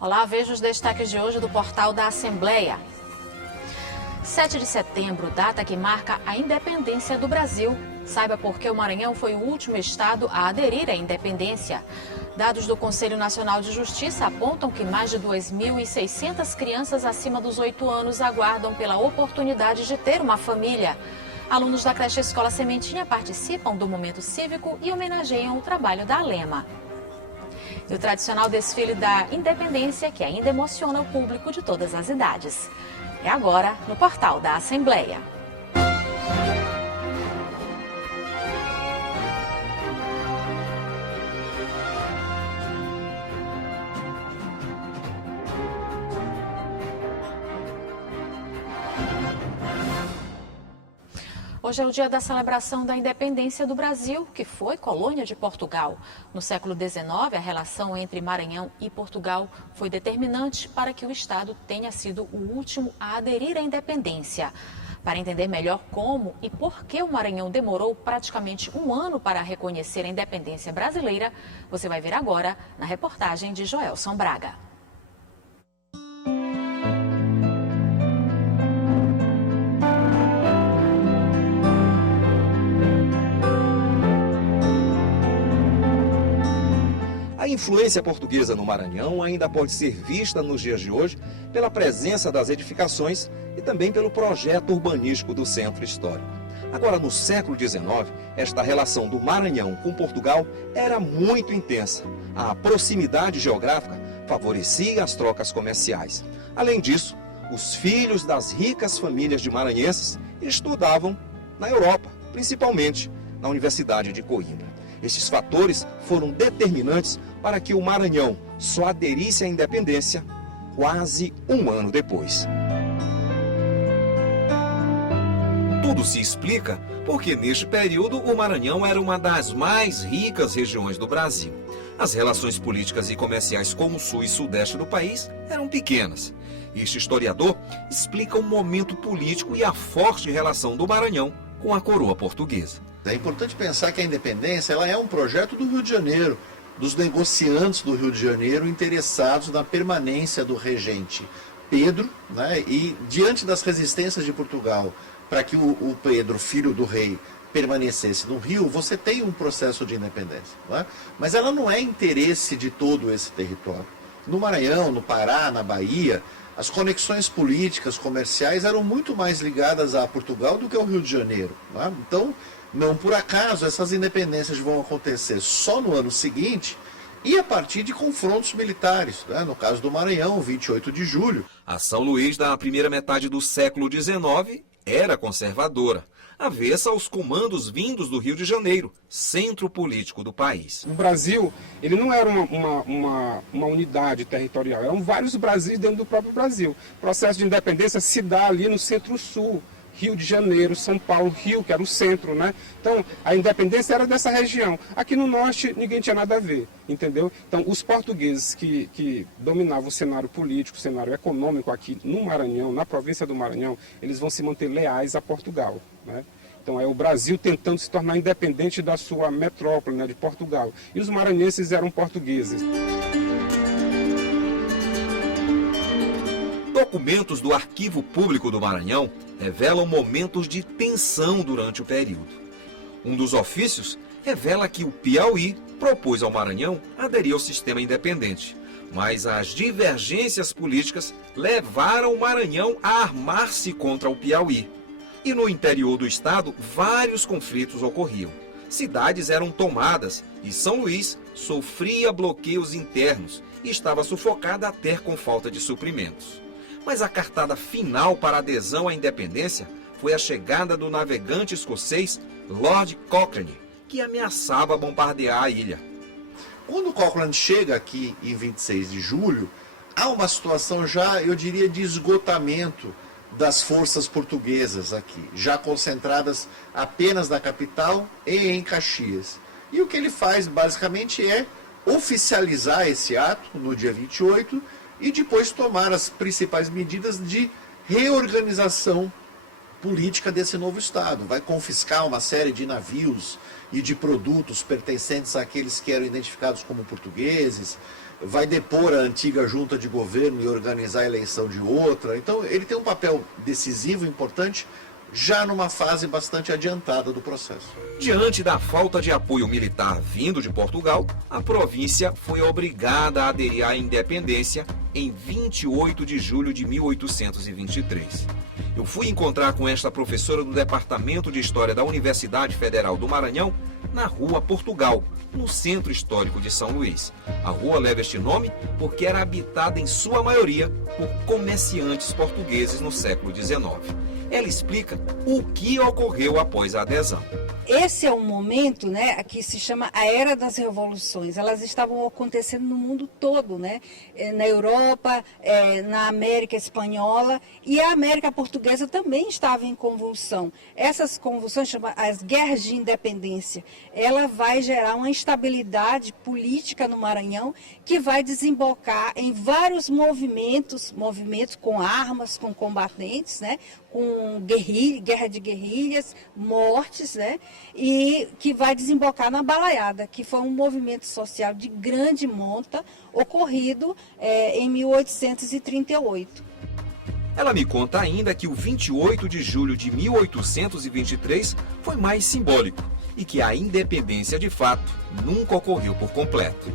Olá, veja os destaques de hoje do portal da Assembleia. 7 de setembro, data que marca a independência do Brasil. Saiba por que o Maranhão foi o último estado a aderir à independência. Dados do Conselho Nacional de Justiça apontam que mais de 2.600 crianças acima dos 8 anos aguardam pela oportunidade de ter uma família. Alunos da creche Escola Sementinha participam do momento cívico e homenageiam o trabalho da Alema. E o tradicional desfile da Independência, que ainda emociona o público de todas as idades. É agora no portal da Assembleia. Hoje é o dia da celebração da independência do Brasil, que foi colônia de Portugal. No século XIX, a relação entre Maranhão e Portugal foi determinante para que o Estado tenha sido o último a aderir à independência. Para entender melhor como e por que o Maranhão demorou praticamente um ano para reconhecer a independência brasileira, você vai ver agora na reportagem de Joelson Braga. A influência portuguesa no Maranhão ainda pode ser vista nos dias de hoje pela presença das edificações e também pelo projeto urbanístico do centro histórico. Agora, no século XIX, esta relação do Maranhão com Portugal era muito intensa. A proximidade geográfica favorecia as trocas comerciais. Além disso, os filhos das ricas famílias de maranhenses estudavam na Europa, principalmente na Universidade de Coimbra. Estes fatores foram determinantes para que o Maranhão só aderisse à independência quase um ano depois. Tudo se explica porque neste período o Maranhão era uma das mais ricas regiões do Brasil. As relações políticas e comerciais com o sul e sudeste do país eram pequenas. Este historiador explica o momento político e a forte relação do Maranhão com a coroa portuguesa. É importante pensar que a independência ela é um projeto do Rio de Janeiro, dos negociantes do Rio de Janeiro interessados na permanência do regente Pedro, né? E diante das resistências de Portugal para que o Pedro, filho do rei, permanecesse no Rio, você tem um processo de independência, né? Mas ela não é interesse de todo esse território. No Maranhão, no Pará, na Bahia, as conexões políticas, comerciais eram muito mais ligadas a Portugal do que ao Rio de Janeiro, né? Então, não por acaso, essas independências vão acontecer só no ano seguinte e a partir de confrontos militares, né? No caso do Maranhão, 28 de julho. A São Luís, da primeira metade do século XIX, era conservadora, avessa aos comandos vindos do Rio de Janeiro, centro político do país. O Brasil, ele não era uma unidade territorial, eram vários Brasis dentro do próprio Brasil. O processo de independência se dá ali no centro-sul, Rio de Janeiro, São Paulo, Rio, que era o centro, né? Então, a independência era dessa região. Aqui no norte, ninguém tinha nada a ver, entendeu? Então, os portugueses que dominavam o cenário político, o cenário econômico aqui no Maranhão, na província do Maranhão, eles vão se manter leais a Portugal, né? Então, é o Brasil tentando se tornar independente da sua metrópole, né, de Portugal. E os maranhenses eram portugueses. Documentos do Arquivo Público do Maranhão revelam momentos de tensão durante o período. Um dos ofícios revela que o Piauí propôs ao Maranhão aderir ao sistema independente, mas as divergências políticas levaram o Maranhão a armar-se contra o Piauí. E no interior do estado, vários conflitos ocorriam. Cidades eram tomadas e São Luís sofria bloqueios internos e estava sufocada até com falta de suprimentos. Mas a cartada final para a adesão à independência foi a chegada do navegante escocês Lord Cochrane, que ameaçava bombardear a ilha. Quando Cochrane chega aqui em 26 de julho, há uma situação já, eu diria, de esgotamento das forças portuguesas aqui, já concentradas apenas na capital e em Caxias. E o que ele faz, basicamente, é oficializar esse ato no dia 28 e depois tomar as principais medidas de reorganização política desse novo Estado. Vai confiscar uma série de navios e de produtos pertencentes àqueles que eram identificados como portugueses, vai depor a antiga junta de governo e organizar a eleição de outra. Então ele tem um papel decisivo, importante, já numa fase bastante adiantada do processo. Diante da falta de apoio militar vindo de Portugal, a província foi obrigada a aderir à independência em 28 de julho de 1823. Eu fui encontrar com esta professora do Departamento de História da Universidade Federal do Maranhão na Rua Portugal, no Centro Histórico de São Luís. A rua leva este nome porque era habitada em sua maioria por comerciantes portugueses no século XIX. Ela explica o que ocorreu após a adesão. Esse é um momento, né, que se chama a Era das Revoluções. Elas estavam acontecendo no mundo todo, né? Na Europa, na América Espanhola, e a América Portuguesa também estava em convulsão. Essas convulsões chamam as guerras de independência. Ela vai gerar uma instabilidade política no Maranhão que vai desembocar em vários movimentos com armas, com combatentes, né? Com guerra de guerrilhas, mortes, né? E que vai desembocar na Balaiada, que foi um movimento social de grande monta ocorrido em 1838. Ela me conta ainda que o 28 de julho de 1823 foi mais simbólico e que a independência de fato nunca ocorreu por completo.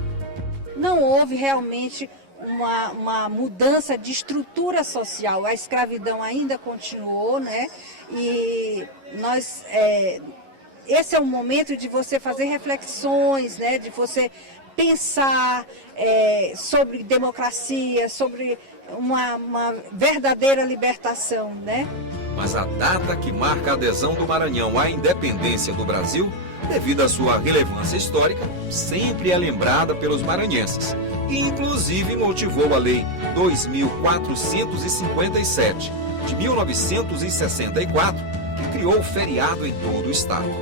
Não houve realmente uma mudança de estrutura social. A escravidão ainda continuou, né? E esse é o momento de você fazer reflexões, né? De você pensar sobre democracia, sobre uma verdadeira libertação, né? Mas a data que marca a adesão do Maranhão à independência do Brasil, devido à sua relevância histórica, sempre é lembrada pelos maranhenses. E inclusive motivou a Lei 2.457, de 1964, que criou o feriado em todo o estado.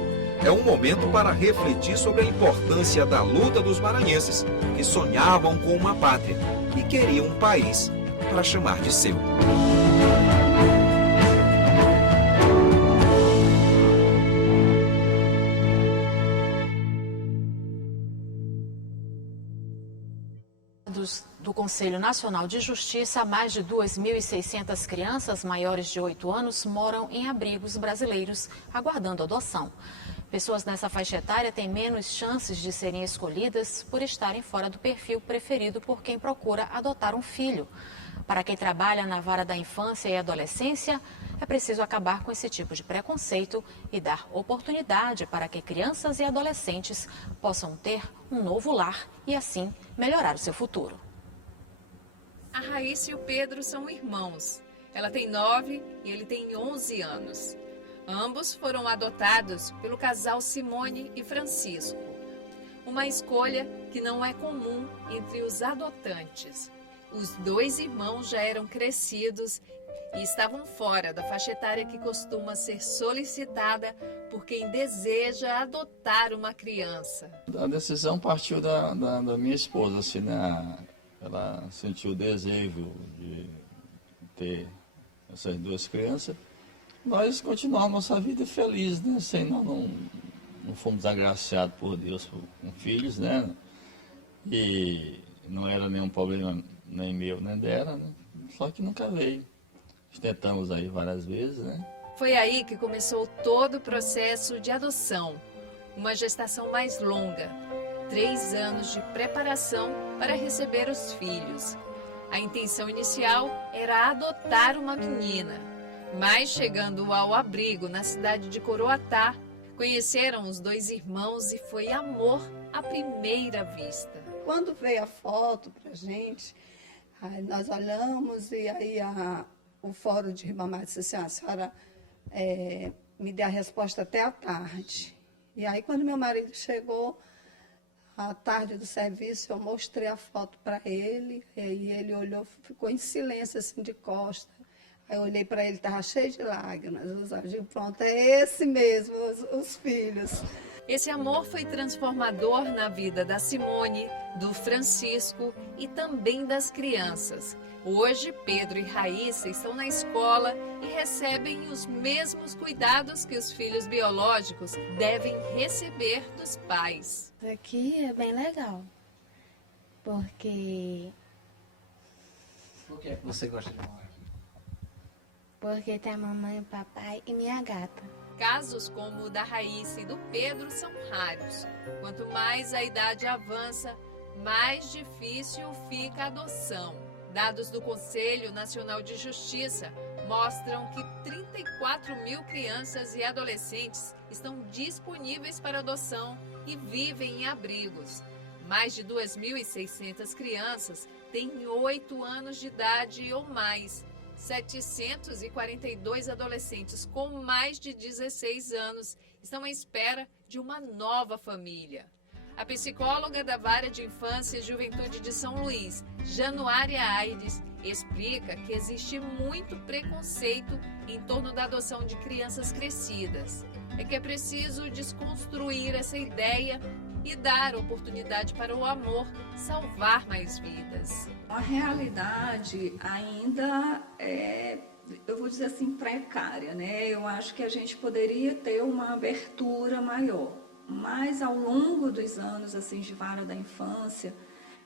É um momento para refletir sobre a importância da luta dos maranhenses, que sonhavam com uma pátria e queriam um país para chamar de seu. Do Conselho Nacional de Justiça, mais de 2.600 crianças maiores de 8 anos moram em abrigos brasileiros, aguardando adoção. Pessoas nessa faixa etária têm menos chances de serem escolhidas por estarem fora do perfil preferido por quem procura adotar um filho. Para quem trabalha na vara da infância e adolescência, é preciso acabar com esse tipo de preconceito e dar oportunidade para que crianças e adolescentes possam ter um novo lar e, assim, melhorar o seu futuro. A Raíssa e o Pedro são irmãos. Ela tem 9 e ele tem 11 anos. Ambos foram adotados pelo casal Simone e Francisco. Uma escolha que não é comum entre os adotantes. Os dois irmãos já eram crescidos e estavam fora da faixa etária que costuma ser solicitada por quem deseja adotar uma criança. A decisão partiu da minha esposa, assim, né? Ela sentiu o desejo de ter essas duas crianças. Nós continuamos nossa vida feliz, né? Assim, nós não fomos agraciados por Deus com filhos, né? E não era nenhum problema nem meu, nem dela, né? Só que nunca veio. Tentamos aí várias vezes, né? Foi aí que começou todo o processo de adoção. Uma gestação mais longa. 3 anos de preparação para receber os filhos. A intenção inicial era adotar uma menina. Mas chegando ao abrigo na cidade de Coroatá, conheceram os dois irmãos e foi amor à primeira vista. Quando veio a foto pra gente, aí nós olhamos e aí o fórum de Ribamar disse assim, a senhora me dê a resposta até a tarde. E aí quando meu marido chegou, à tarde do serviço, eu mostrei a foto para ele, e aí ele olhou, ficou em silêncio, assim, de costas. Aí eu olhei para ele, estava cheio de lágrimas. Eu digo, pronto, é esse mesmo, os filhos. Esse amor foi transformador na vida da Simone, do Francisco e também das crianças. Hoje, Pedro e Raíssa estão na escola e recebem os mesmos cuidados que os filhos biológicos devem receber dos pais. Aqui é bem legal. Porque Por que você gosta de morar aqui? Porque tem a mamãe, o papai e minha gata. Casos como o da Raíssa e do Pedro são raros. Quanto mais a idade avança, mais difícil fica a adoção. Dados do Conselho Nacional de Justiça mostram que 34 mil crianças e adolescentes estão disponíveis para adoção e vivem em abrigos. Mais de 2.600 crianças têm 8 anos de idade ou mais. 742 adolescentes com mais de 16 anos estão à espera de uma nova família. A psicóloga da Vara de Infância e Juventude de São Luís, Januária Aires, explica que existe muito preconceito em torno da adoção de crianças crescidas. É que é preciso desconstruir essa ideia e dar oportunidade para o amor salvar mais vidas. A realidade ainda é, eu vou dizer assim, precária, né? Eu acho que a gente poderia ter uma abertura maior, mas ao longo dos anos assim de Vara da Infância,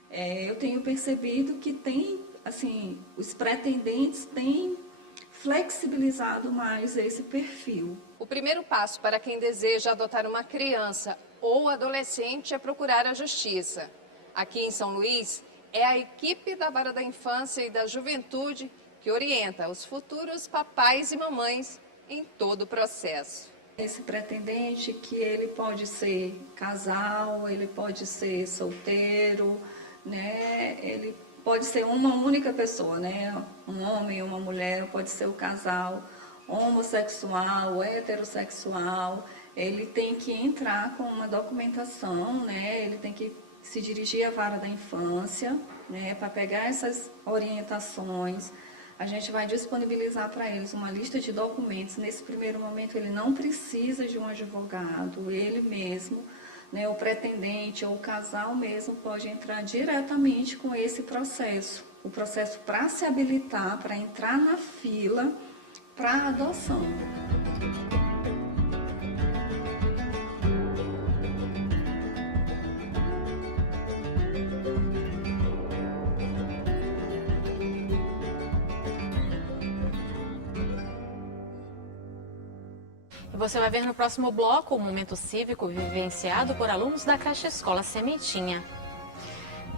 eu tenho percebido que tem, assim, os pretendentes têm flexibilizado mais esse perfil. O primeiro passo para quem deseja adotar uma criança ou adolescente é procurar a justiça. Aqui em São Luís, é a equipe da Vara da Infância e da Juventude que orienta os futuros papais e mamães em todo o processo. Esse pretendente que ele pode ser casal, ele pode ser solteiro, né? Ele pode ser uma única pessoa, né? Um homem, uma mulher, pode ser o casal, homossexual, heterossexual. Ele tem que entrar com uma documentação, né? Ele tem que se dirigir à Vara da Infância, né? Para pegar essas orientações. A gente vai disponibilizar para eles uma lista de documentos. Nesse primeiro momento, ele não precisa de um advogado, ele mesmo, né, o pretendente ou o casal mesmo pode entrar diretamente com esse processo. O processo para se habilitar, para entrar na fila para a adoção. Você vai ver no próximo bloco o momento cívico vivenciado por alunos da creche Escola Sementinha.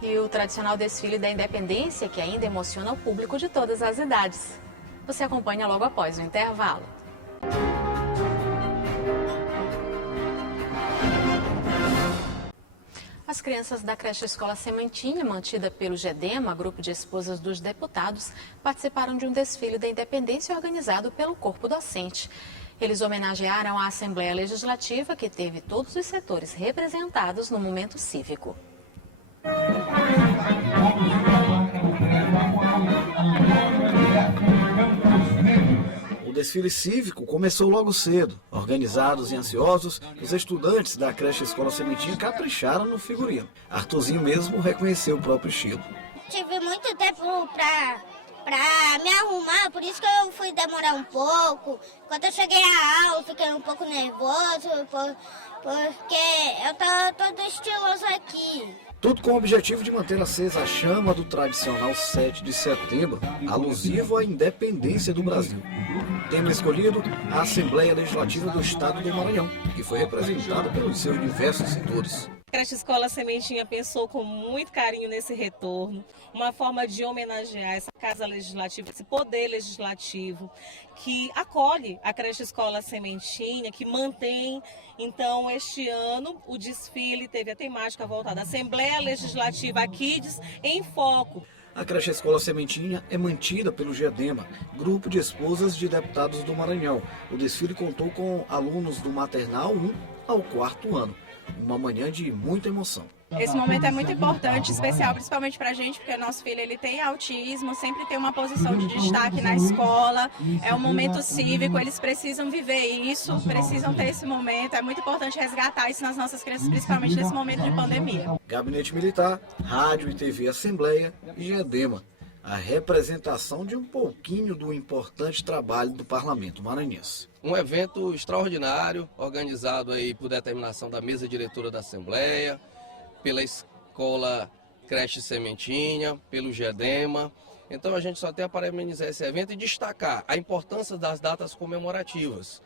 E o tradicional desfile da Independência, que ainda emociona o público de todas as idades. Você acompanha logo após o intervalo. As crianças da creche Escola Sementinha, mantida pelo GEDEMA, grupo de esposas dos deputados, participaram de um desfile da Independência organizado pelo corpo docente. Eles homenagearam a Assembleia Legislativa, que teve todos os setores representados no momento cívico. O desfile cívico começou logo cedo. Organizados e ansiosos, os estudantes da creche Escola Sementinha capricharam no figurino. Arthurzinho mesmo reconheceu o próprio estilo. Tive muito tempo pra me arrumar, por isso que eu fui demorar um pouco. Quando eu cheguei à aula, fiquei um pouco nervoso, porque eu tô todo estiloso aqui. Tudo com o objetivo de manter acesa a chama do tradicional 7 de setembro, alusivo à independência do Brasil. Tema escolhido, a Assembleia Legislativa do Estado do Maranhão, que foi representada pelos seus diversos setores. A creche Escola Sementinha pensou com muito carinho nesse retorno, uma forma de homenagear essa Casa Legislativa, esse poder legislativo que acolhe a creche Escola Sementinha, que mantém. Então, este ano, o desfile teve a temática voltada à Assembleia Legislativa Kids em Foco. A creche Escola Sementinha é mantida pelo GEDEMA, grupo de esposas de deputados do Maranhão. O desfile contou com alunos do maternal 1 ao 4º ano. Uma manhã de muita emoção. Esse momento é muito importante, especial principalmente pra gente, porque o nosso filho ele tem autismo, sempre tem uma posição de destaque na escola, é um momento cívico, eles precisam viver isso, precisam ter esse momento, é muito importante resgatar isso nas nossas crianças, principalmente nesse momento de pandemia. Gabinete Militar, Rádio e TV Assembleia e GEDEMA, a representação de um pouquinho do importante trabalho do Parlamento maranhense. Um evento extraordinário, organizado aí por determinação da mesa diretora da Assembleia, pela Escola Creche Sementinha, pelo GEDEMA. Então a gente só tem a parabenizar esse evento e destacar a importância das datas comemorativas.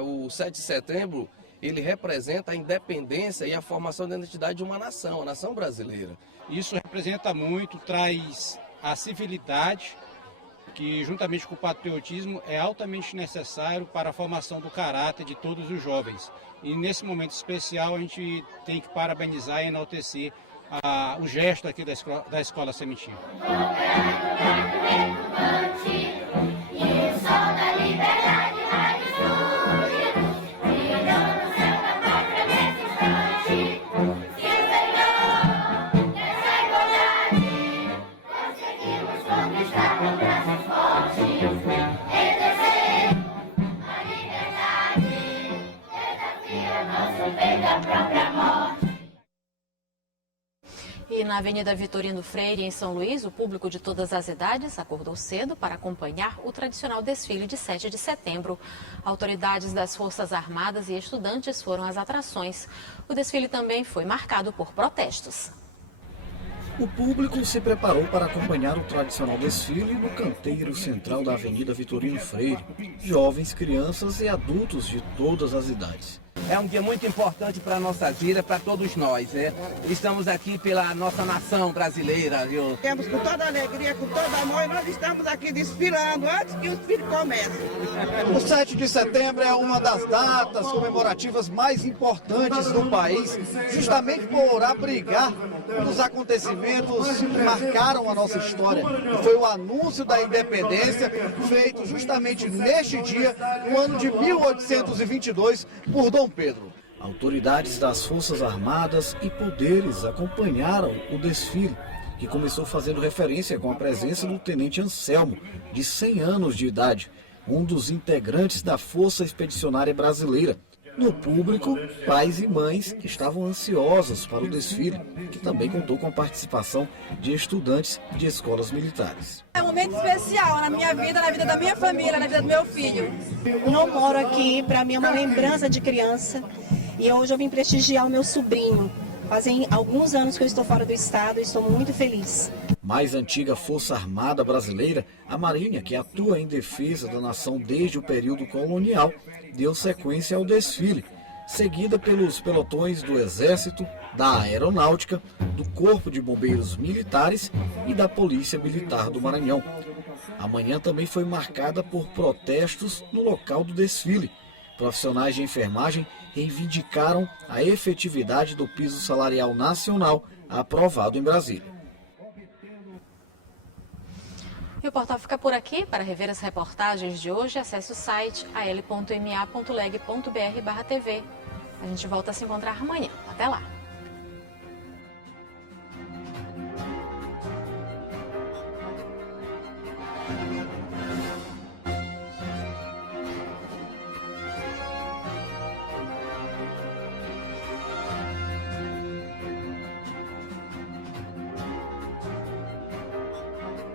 O 7 de setembro, ele representa a independência e a formação da identidade de uma nação, a nação brasileira. Isso representa muito, traz a civilidade, que juntamente com o patriotismo é altamente necessário para a formação do caráter de todos os jovens. E nesse momento especial a gente tem que parabenizar e enaltecer o gesto aqui da Escola Sementinha. E na Avenida Vitorino Freire, em São Luís, o público de todas as idades acordou cedo para acompanhar o tradicional desfile de 7 de setembro. Autoridades das Forças Armadas e estudantes foram as atrações. O desfile também foi marcado por protestos. O público se preparou para acompanhar o tradicional desfile no canteiro central da Avenida Vitorino Freire. Jovens, crianças e adultos de todas as idades. É um dia muito importante para a nossa vida, para todos nós, né? Estamos aqui pela nossa nação brasileira, viu? Temos com toda alegria, com todo amor, e nós estamos aqui desfilando antes que o desfile comece. O 7 de setembro é uma das datas comemorativas mais importantes do país, justamente por abrigar os acontecimentos que marcaram a nossa história. Foi o anúncio da independência feito justamente neste dia, no ano de 1822, por Dom Pedro. Autoridades das Forças Armadas e poderes acompanharam o desfile, que começou fazendo referência com a presença do Tenente Anselmo, de 100 anos de idade, um dos integrantes da Força Expedicionária Brasileira. No público, pais e mães estavam ansiosos para o desfile, que também contou com a participação de estudantes de escolas militares. É um momento especial na minha vida, na vida da minha família, na vida do meu filho. Não moro aqui, para mim é uma lembrança de criança, e hoje eu vim prestigiar o meu sobrinho. Fazem alguns anos que eu estou fora do estado e estou muito feliz. Mais antiga Força Armada Brasileira, a Marinha, que atua em defesa da nação desde o período colonial, deu sequência ao desfile, seguida pelos pelotões do Exército, da Aeronáutica, do Corpo de Bombeiros Militares e da Polícia Militar do Maranhão. A manhã também foi marcada por protestos no local do desfile. Profissionais de enfermagem reivindicaram a efetividade do piso salarial nacional aprovado em Brasília. E o portal fica por aqui. Para rever as reportagens de hoje, acesse o site al.ma.leg.br/tv. A gente volta a se encontrar amanhã. Até lá!